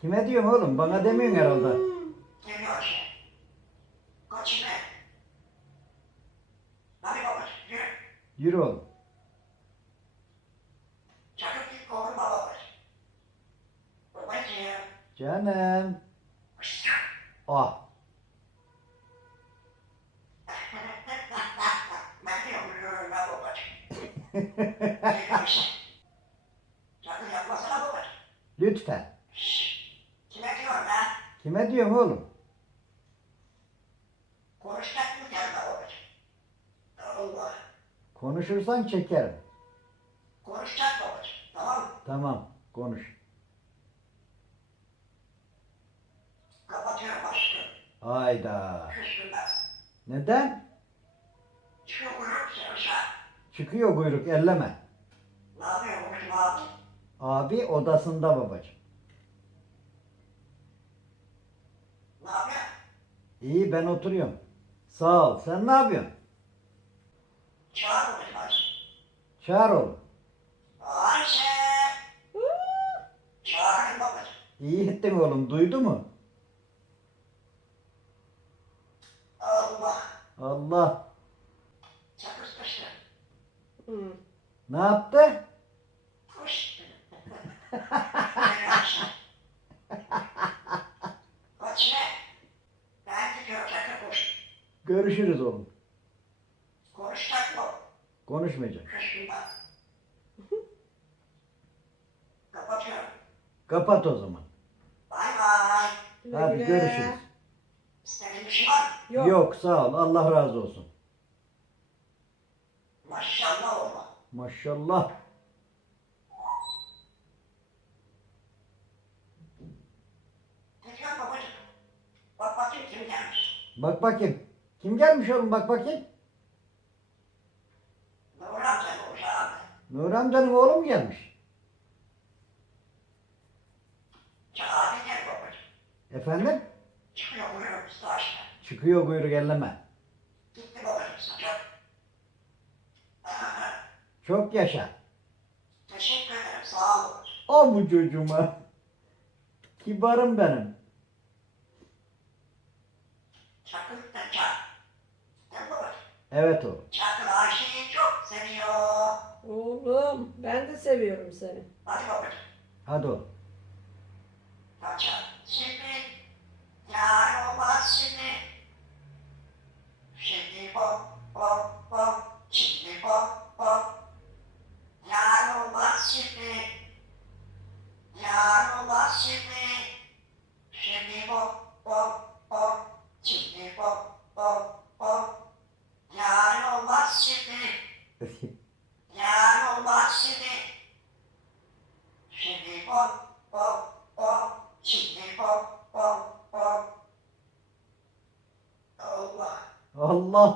Kime diyorsun oğlum? Bana demiyorsun herhalde. Geliyor. Koç ne? Hadi baba yürü. Yürü oğlum. Çakır bir kovur baba var. Babacığım. Canım. Ah. Ben de yavruyorum ben babacığım. Geliyor işte. Çakır yapmasana babacığım. Lütfen. Şşş. Kime diyorum ben? Kime diyorsun oğlum? Konuşacak mı gelme babacığım? Allah. Konuşursan çekerim. Konuşacak babacığım. Tamam mı? Tamam. Konuş. Kapatıyorum aşkım. Hayda. Küstüm ben. Neden? Çıkıyor kuyruk sarışa. Çıkıyor kuyruk elleme. Ne yapıyormuş abi? Abi odasında babacığım. Ne yapıyor? İyi ben oturuyorum. Sağ ol. Sen ne yapıyorsun? Bak. Çağır oğlum. Ayşe. Çağırın babacığım. İyi ettin oğlum. Duydu mu? Allah. Allah. Çakışmıştı. Hı. Ne yaptı? Kuş. Ayşe. Koç ne? Ben gidiyorum çakır kuş. Görüşürüz oğlum. Konuşacak mı? Konuşmayacak. Kapatıyorum. Kapat o zaman. Bay bay. Hadi güle. görüşürüz. İstediğin bir şey var mı? Yok. Yok sağ ol. Allah razı olsun. Maşallah olma. Maşallah. Tekrar babacığım. Bak bakayım kim gelmiş. Bak bakayım. Kim gelmiş oğlum bak bakayım. Nurhan sen uşağım. Nur amcanın oğlu mu gelmiş? Çağırın gel babacığım. Efendim? Çıkıyor usta aşkına. Çıkıyor kuyruk elleme. Gitti babacığım saçak. Çok yaşa. Teşekkür ederim sağ olun. O bu çocuğuma. Kibarım benim. Çakır da çak. Gel babacığım. Evet oğlum. Çakır Ayşe'yi çok seviyor. Oğlum ben de seviyorum seni. Hadi babacığım. Hadi oğlum. Kaçar. Şimdi yar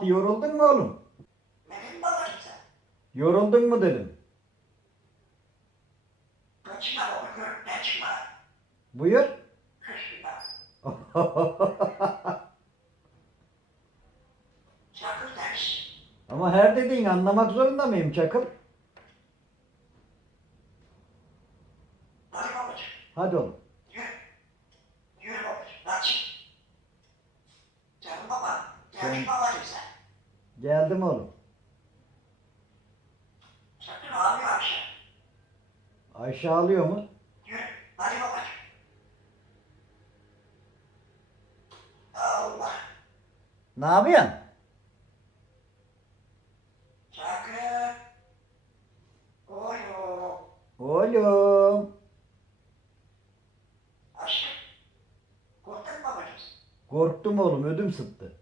Allah yoruldun mu oğlum? Benim babacım sen. Yoruldun mu dedim. Kaçma oğlum. Kaçma. Buyur. Kaçma. Çakır demiş. Ama her dediğini anlamak zorunda mıyım Çakıl? Hadi babacım. Hadi oğlum. Yürü. Yürü babacım. Kaç. Canım baba. Geldik babacım sen. Geldim oğlum. Çakır abi akşam. Ayşe ağlıyor mu? Yürü. Hadi babacım. Allah. Ne yapıyorsun? Çakır. Oyo. Oğlum. Aşkım. Korktun mu babacım? Korktum oğlum ödüm sıktı.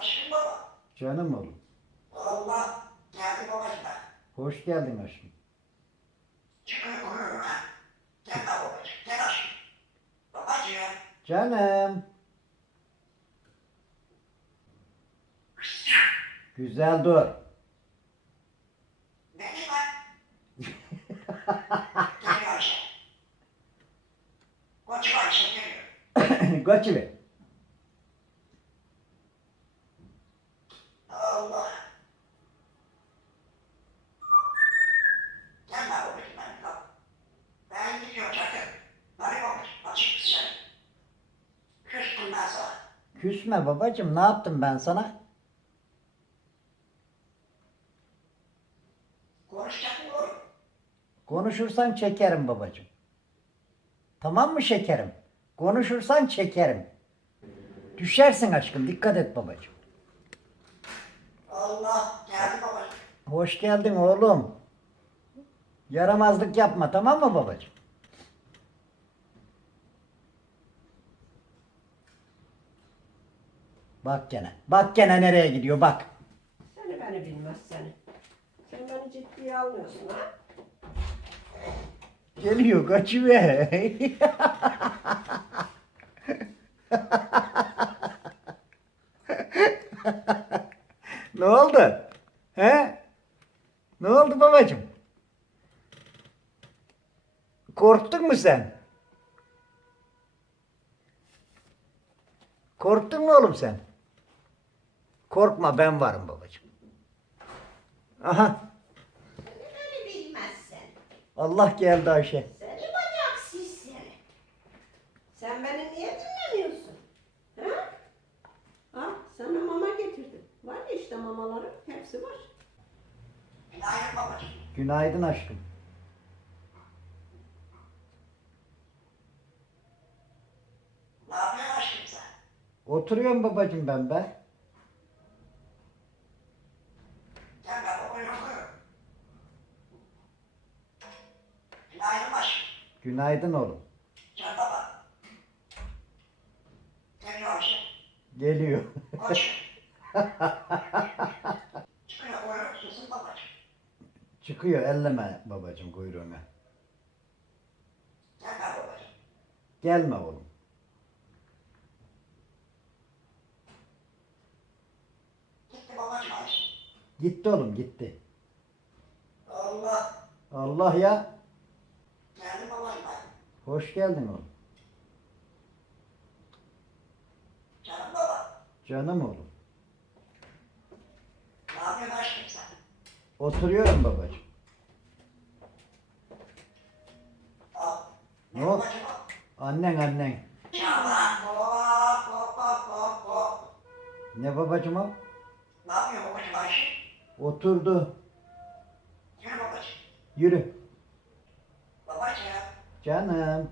Aşkım baba. Canım oğlum. Allah. Geldi babacım ben. Hoş geldin aşkım. Çıkıyor uyuyorum ben. Gel lan babacım. Gel aşkım. Babacığım. Canım. Güzel dur. Ne ben? Geliyor Ayşe. Koçum Ayşe geliyor. Allah. Gel lan babacım ben. Ben Küsme babacığım ne yaptım ben sana? Konuşacak mı oğlum? Konuşursan çekerim babacığım. Tamam mı şekerim? Konuşursan çekerim. Düşersin aşkım dikkat et babacığım. Allah geldi babacığım. Hoş geldin oğlum. Yaramazlık yapma tamam mı babacığım? Bak gene. Bak gene nereye gidiyor bak. Seni beni bilmez seni. Sen beni ciddiye almıyorsun ha? Geliyor kaçıver. ne oldu? He? Ne oldu babacığım? Korktun mu sen? Korktun mu oğlum sen? Korkma ben varım babacığım. Aha Beni bilmezsen. Allah geldi Ayşe. Seni bacaksız seni. Sen beni niye dinlemiyorsun? Ha? Al sana mama getirdim. Var ya işte mamaları. Hepsi var. Günaydın babacığım. Günaydın aşkım. Ne yapıyorsun aşkım sen? Oturuyorum babacığım ben be. Günaydın oğlum. Gel baba. Geliyor Ayşe. Geliyor. Koç. Çıkıyor buyurun susun babacığım. Çıkıyor elleme babacığım kuyruğuna. Gel ben babacığım. Gelme oğlum. Gitti babacığım. Gitti oğlum gitti. Allah. Allah ya. Geldi babacığım ben. Hoş geldin oğlum. Canım baba. Canım oğlum. Ne yapıyorsun aşkım sen? Oturuyorum babacığım. Ne al. Annen annen. Ne babacığım o? Ne yapıyor babacığım Ayşe? Oturdu. Yürü babacığım. Yürü. Canım.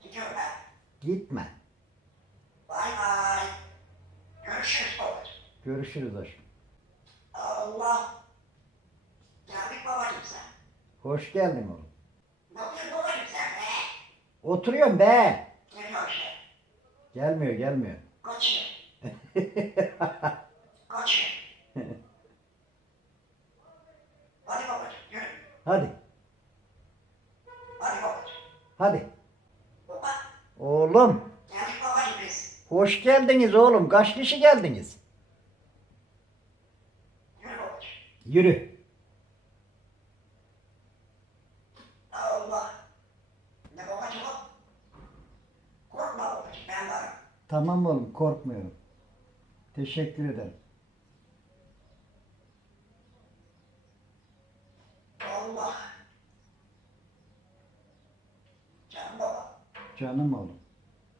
Gidiyorum ben. Gitme. Bay bay. Görüşürüz babacığım. Görüşürüz aşkım. Allah. Geldik babacığım sen. Hoş geldin oğlum. Ne yapıyorsun babacığım sen be? Oturuyorum be. Geliyor işte. Gelmiyor gelmiyor. Kaçıyor. Kaçıyor. Hadi babacığım yürü. Hadi. Hadi. Baba. Oğlum. Geldik babacığım biz. Hoş geldiniz oğlum. Kaç kişi geldiniz? Yürü. Yürü. Tamam oğlum korkmuyorum. Teşekkür ederim. Allah. Canım baba. Canım oğlum.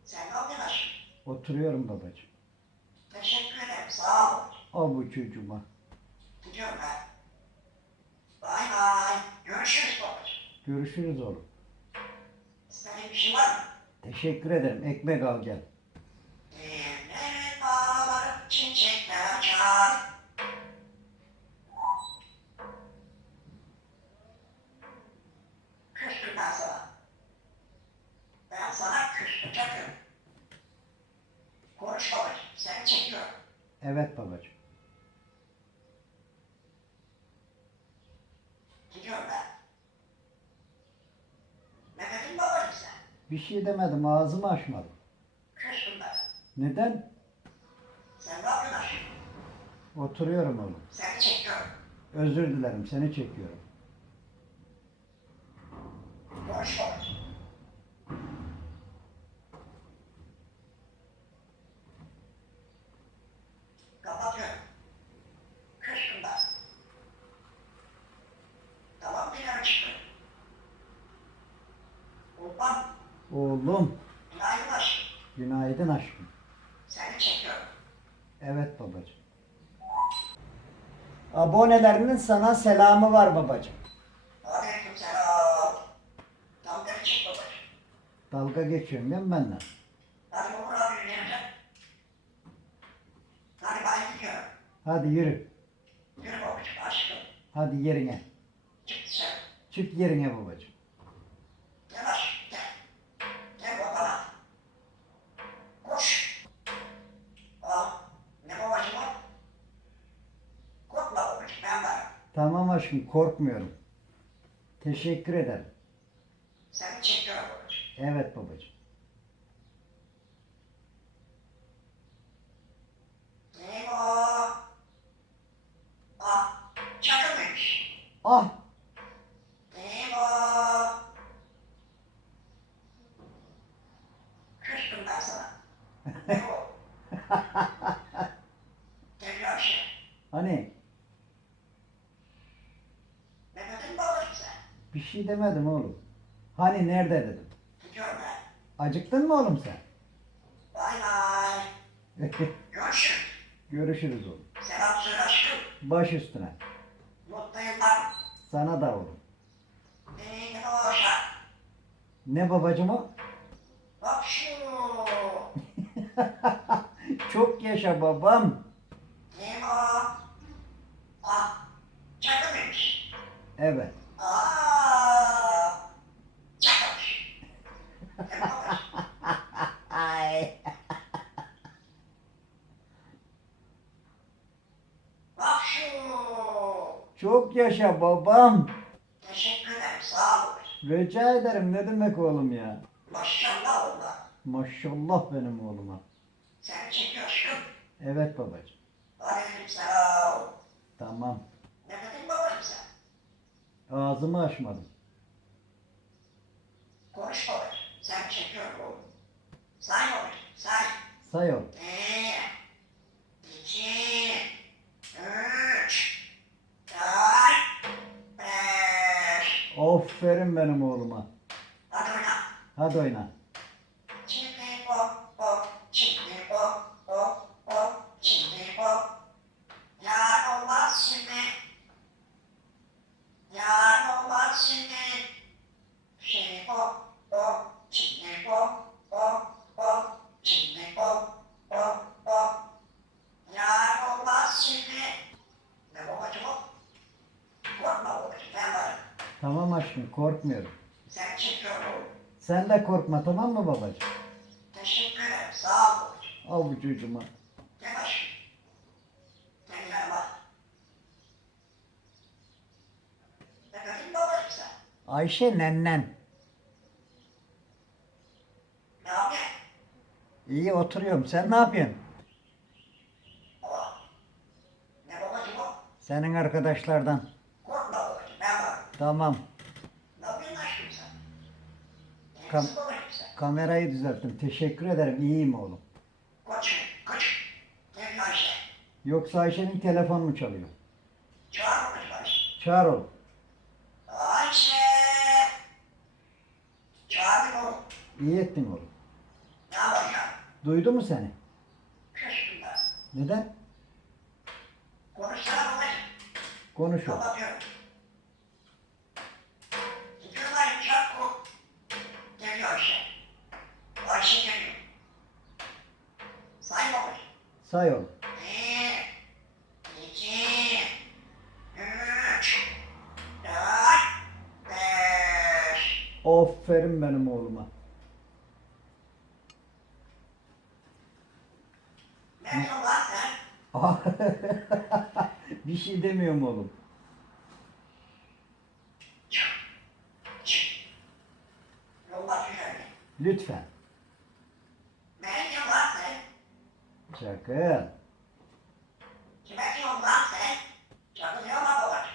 Sen ne yapıyorsun? Oturuyorum babacığım. Teşekkür ederim. Sağ ol. O bu çocuğuma. Gidiyorum ben. Bay bay. Görüşürüz babacığım. Görüşürüz oğlum. İstediğin bir şey var mı? Teşekkür ederim. Ekmek al gel. Evlerin bağları çiçekler açar. Küstüm ben sana. Ben sana küstüm çakıyorum. Konuş babacığım. Seni çekiyorum. Evet babacığım. Gidiyorum ben. Ne dedin babacığım sen? Bir şey demedim. Ağzımı açmadım. Küstüm ben. Neden? Sen ne yapıyorsun? Oturuyorum oğlum. Seni çekiyorum. Özür dilerim. Seni çekiyorum. Konuş babacığım. Kapatıyorum. Küstüm ben. Tamam dinlemek istiyorum. Ulan Oğlum. günaydın aşkım. Günaydın aşkım. Seni çekiyorum. Evet babacığım. Abonelerinin sana selamı var babacığım. Aleyküm selam. Tam beri çık babacığım. Dalga geçiyorum değil mi benden? Hadi Uğur abi yerine. Hadi ben gidiyorum. Hadi yürü. Yürü babacığım aşkım. Hadi yerine. Çık dışarı. Çık yerine babacığım. Gel aşkım gel. Gel babana. Koş. Al. Ne babacığım o? Korkma babacığım ben varım. Tamam aşkım korkmuyorum. Teşekkür ederim. Çekiyorum babacığım. Evet babacığım. Ne o? Ah. Çakılmış. Ah Ne o? Küstüm ben sana. Ne o? Geliyor şey. hani Mehmet'in babacığım sen. bir şey demedim oğlum. Hani nerede dedim. Acıktın mı oğlum sen? Bay bay. Görüşürüz. Görüşürüz oğlum. Selam söyle aşkım. Baş üstüne. Mutlu yıllar. Sana da oğlum. Yine hoşa. Ne babacığım o? Bak şu. Çok yaşa babam. Ne o? Ah. Çakılmış. Evet. Aa. Çakılmış. Ne babacığım? Ay. Bak şu. Çok yaşa babam. Teşekkür ederim. Sağ olun. Rica ederim ne demek oğlum ya. Maşallah Allah. Maşallah benim oğluma. Seni çekiyor aşkım. Evet babacığım. Aleyküm selam. Tamam. Ne dedin babacığım sen? Ağzımı açmadım. Konuş babacığım. Seni çekiyorum oğlum. Say babacığım. Say. Say ol. Bir, Aferin benim oğluma. Hadi oyna. Hadi oyna. Çimdi bop bop, çimdi bop bop bop, çimdi bop. Yar olmaz şimdi. Yar olmaz şimdi. Şimdi bop bop, çimdi bop bop bop, çimdi bop bop bop. Yar olmaz şimdi. Ne babacım o? Korkma babacım ben varım. Tamam aşkım korkmuyorum. Sen çekiyorum. Sen de korkma tamam mı babacığım? Teşekkür ederim. Sağ ol babacım. Avucucuma. Gel aşkım. Gel yanıma. Ne dedin babacım sen? Ayşe nennen. Ne yapıyorsun? İyi oturuyorum. Sen ne yapıyorsun? Ne o? Senin arkadaşlardan. Korkma babacım ben varım. Tamam. Ne yapıyorsun aşkım sen? Kam-? Kamerayı düzelttim. Teşekkür ederim. İyiyim oğlum. Koçum, koç. Gel Ayşe. Yoksa Ayşe'nin telefonu mu çalıyor? Çağır babacım Ayşe. Çağır oğlum. Ayşe. Çağırdım oğlum. İyi ettin oğlum. Ne yapacağım? Duydu mu seni? Küstüm ben. Neden? Konuşsana babacım. Konuş oğlum. Kapatıyorum. Say oğlum. Bir, iki, üç, dört, beş. Aferin benim oğluma. Bir şey demiyorum oğlum. Lütfen. Ne diyorsun lan sen? Sakın. Kime diyorsun lan sen? Çakıl yama babacığım.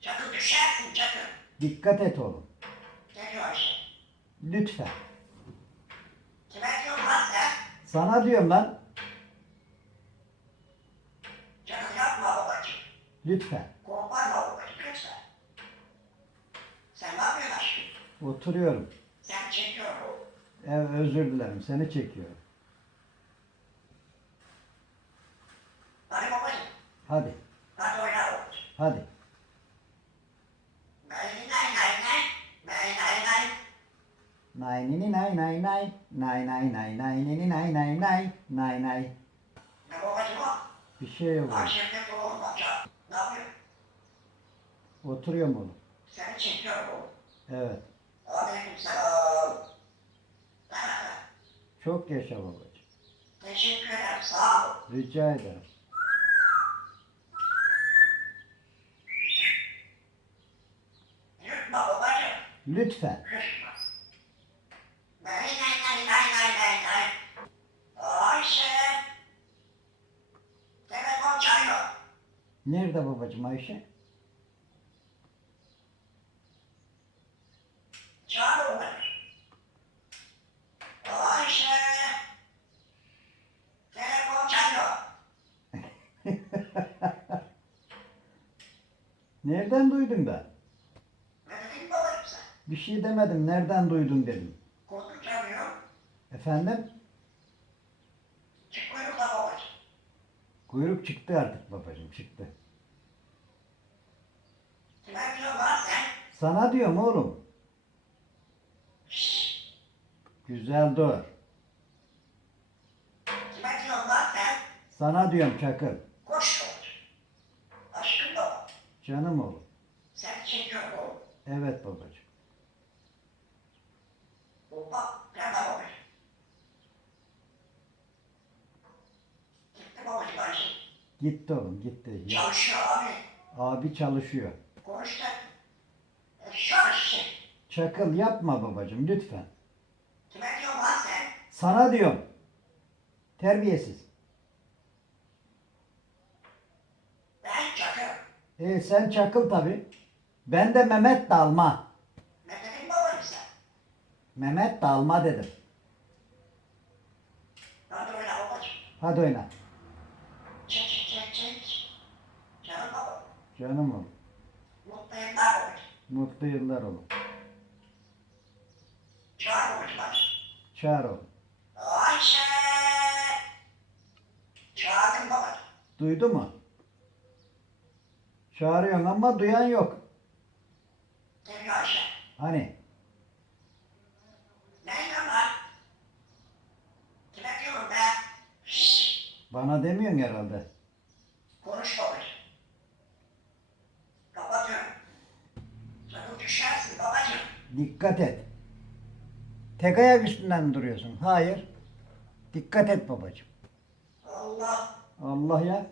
Çakıl düşersin çakıl. Dikkat et oğlum. Lütfen. Kime diyorsun lan sen? Sana diyorum lan. Çakıl yapma babacığım. Lütfen. Korkma babacığım lütfen. Sen ne yapıyorsun aşkım? Oturuyorum. Sen çekiyorum. Evet özür dilerim seni çekiyorum. Hadi babacığım. Hadi. Hadi oyna oğlum. Hadi. Nay nay nay nay. Nay nay nay. Nay nini nay nay nay. Nay nay nay nay nini nay nay nay. Nay nay. Ne babacığım o? Bir şey yok. oğlum. Akşamda kulağım bakacağım. Ne yapıyor? Oturuyorum oğlum. Seni çekiyorum oğlum. Evet. Aleykümselam. Çok yaşa babacığım. Teşekkür ederim. Sağ ol. Rica ederim. Yutma babacığım. Lütfen. Yutma. Nay nay nay nay nay nay nay. Ayşe. Telefon çalıyor. Nerede babacığım Ayşe? Çağır onları. Ayşe. Telefon çalıyor. Nereden duydun da? Ne dedin sen? Bir şey demedim. Nereden duydun dedim. Koltuk çalıyor. Efendim? Çık kuyrukla babacığım. Kuyruk çıktı artık babacığım çıktı. Kime diyor lan sen? Sana diyorum oğlum. Güzel dur. Kime diyor lan sen? Sana diyorum Çakır. Koş babacığım. Aşkım baba. Canım oğlum. Sen çekiyor oğlum. Evet babacığım. Baba. Gel babacığım. Gitti babacığım. Gitti oğlum gitti. Çalışıyor abi. abi çalışıyor. Konuş da. Çakıl yapma babacığım lütfen. Kime diyor lan sen? Sana diyorum. Terbiyesiz. Ben çakıyorum. E sen çakıl tabi. Ben de Mehmet Dalma. Ne dedin babacığım sen? Mehmet Dalma dedim. Hadi oyna babacığım. Hadi oyna. Çek çek çek çek. Canım baba. Canım oğlum. Mutlu yıllar babacığım. Mutlu yıllar oğlum. Oğlum. Ayşe. Çağırdım babacığım. Duydu mu? Çağırıyorsun ama duyan yok. Geliyor Ayşe. Hani? Ne lan? Kime diyorum ben? Bana demiyorsun herhalde. Konuş babacığım. Kapatıyorum. Sakın düşersin babacığım. Dikkat et. Tek ayak üstünden mi duruyorsun? Hayır. Dikkat et babacığım. Allah. Allah ya.